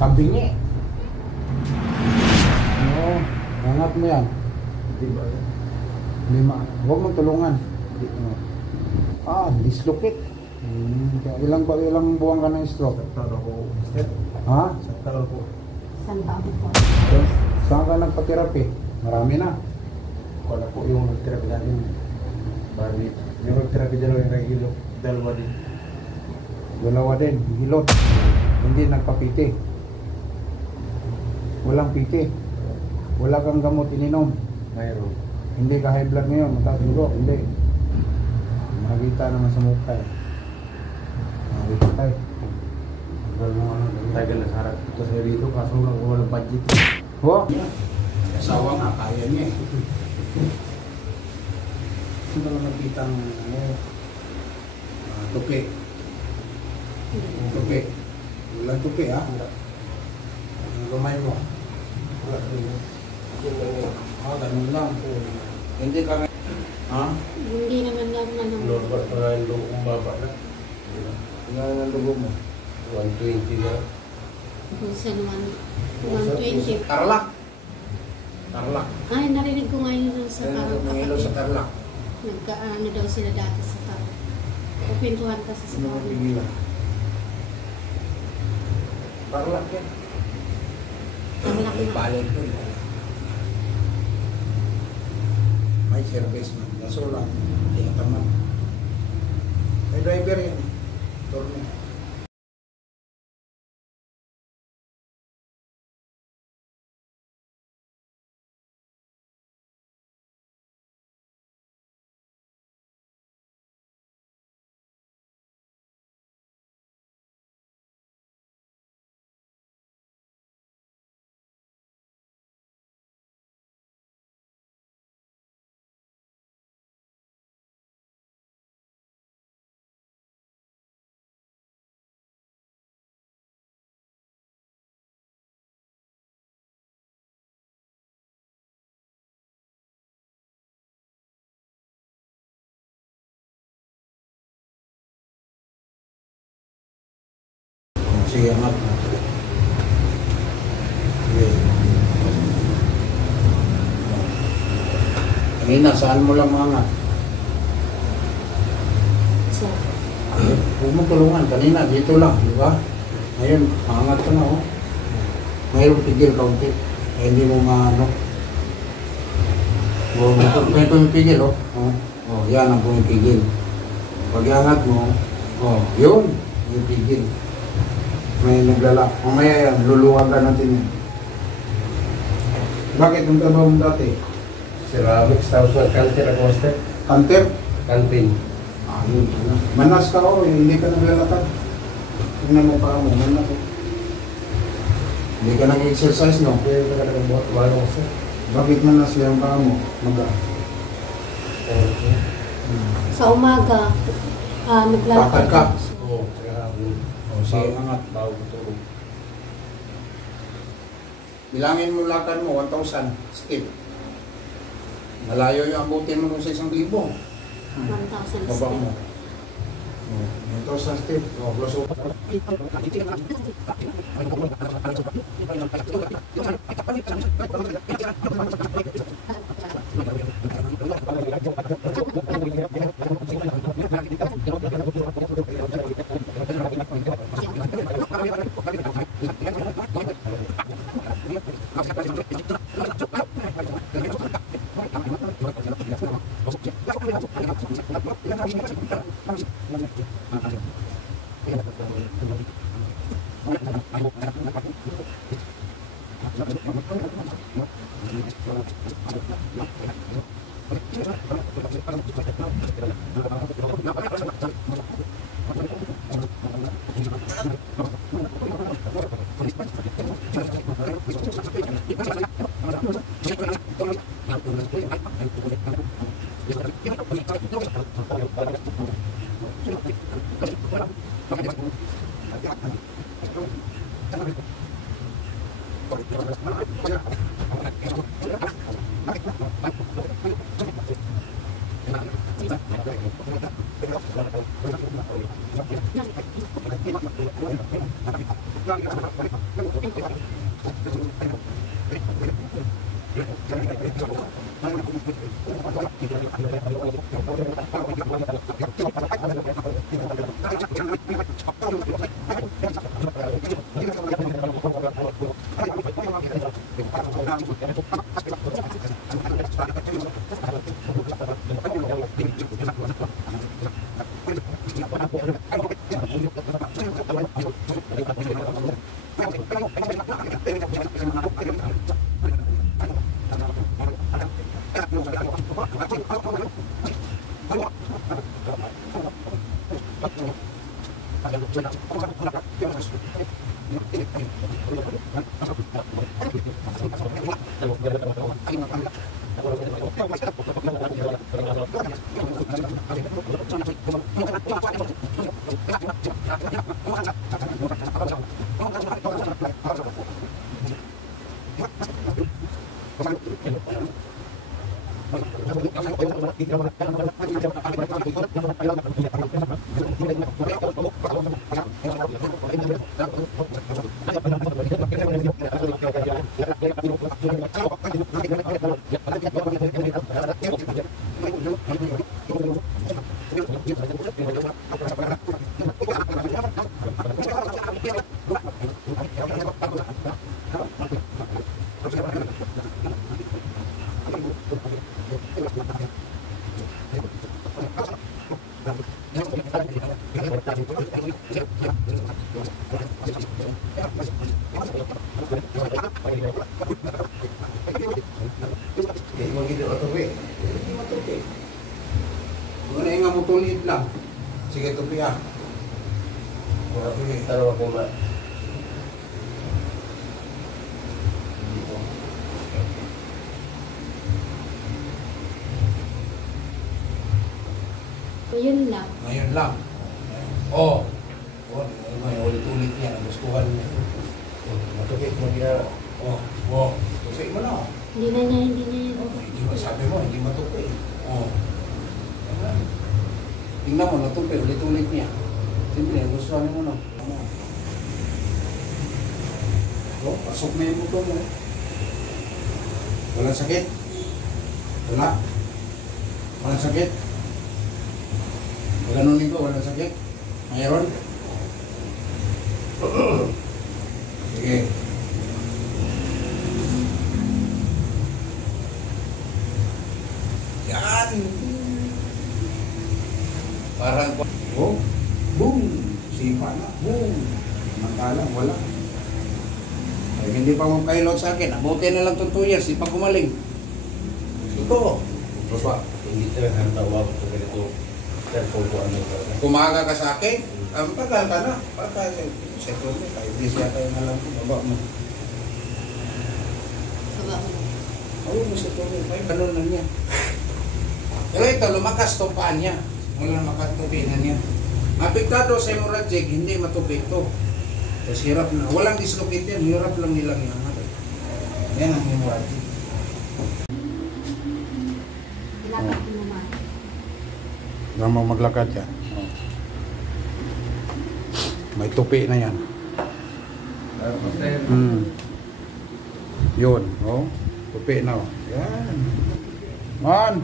Kabingi. Oo. Angat mo yan. Diba? 5. Huwag mong tulungan. Dislocate. Ilang buwan ka ng stroke? Sa taon ako, Mister. Ha? Sa taon ko. Saan ba ako po? Saan ka nagpa-therapy? Marami na. Wala po yung nag-therapy natin. Bali, yung nag-therapy dalawa yung nahihilo. Dalawa din. Dalawa din. Hilot. Hindi nagpapiti. Walang piti. Wala kang gamot ininom. Mayroon. Hindi ka high blood ngayon. Mataas dugo. Hindi. Makikita naman sa mukha eh. Makikita tayo. Tagal na sa harap ito sa dito. Kaso lang walang budget. Ho? Asawa nga, kaya niya eh. Saan ka lang nakita ng tuki? Tuki. Walang tuki ha? Ang gamay mo. Ganun lang. Hindi ka ha? Hindi naman lang manang. Normal pa nga yung umbaba na. Ilan ang lugo mo? 120 na. Kung saan 120. Tarlac. Tarlac. Ay, narinig ko ngayon dun sa parang Nangilo sa kapatid. Tarlac. Nagkaano daw sila dati sa parang. Kukwentuhan kasi sa Sino ang parang. pigilan? Tarlac yan. Ang laki May na. palad ko eh. May service man. Kaso lang, hindi ang tamad. May driver yan. Torne. Sige, angat mo. Sige. Kanina, saan mo lang mangat? So, Huwag mo tulungan. Kanina, dito lang, di ba? Ngayon, mangat ka na, oh. Mayroong pigil kaunti. Hindi mo maano. May pumipigil, oh. Yan ang pumipigil. Pag iangat mo, yun, yung pigil. May naglalak. Mamaya yan, luluwagan natin yan. Bakit ang trabaho mo dati? Ceramics, tapos kantin ako, Mister. Hunter? Kantin. Yun. Manas ka, oh. Hindi ka naglalakad. Tingnan mo pa mo, manas ko. Hindi ka nag-exercise, no? Kaya yung nagkakabuhat, wala ko, Mister. Bakit manas yung pa mo? sa umaga, naglalakad. Lakad ka? Oo, kaya hapon. Sige, angat. Bago tulog. Bilangin mo lakad mo, 1,000 step. Malayo yung abutin mo sa 1,000. 1,000 Baba step. mo. 1,000 step. Plus up. Kung na nga mo tulit lang. Sige, tupi ah. Taro ako ba? Yun lang. Ngayon lang. Oh. Oh, may ulit-ulit niya. Nagustuhan niya. Matukit mo niya. Oh, oh. Tupi mo na. Hindi na niya, hindi niya yun. Oh, hindi mo, sabi mo, hindi matupi. Oh. Ayan. Tingnan mo, natupi. Ulit-ulit niya. Siyempre, nagustuhan mo na. Oh, pasok na yung buto mo. Walang sakit? Wala? Walang sakit? Paganunin ko, walang sakit? Mayroon? Sige. Yan! Parang, oh, boom! Sipa na, boom! Mangkalang, wala. Ay, hindi pa mong kailot sa akin. Abuti na lang itong 2 years, di pa gumaling. Ito. Baba. Hindi talaga ang tawag ko ganito. Cellphone ko ano ka. Kumaga ka sa akin, ang tagal ka na. Pagka, second mo, 5 days yata yung alam ko, baba mo. Baba mo. Oo, mo sa tuloy. Ay, ganun na niya. Pero ito, lumakas itong paan niya. Wala makatubinan niya. Apektado sa hemorrhagic, hindi matubi ito. Tapos hirap na. Walang dislocate yan, hirap lang nilang yan. Yan ang hemorrhagic. Ilakad mo naman. Huwag mo maglakad yan. May tupi na yan. Yun, oh. Tupi na, oh. Yan. Man!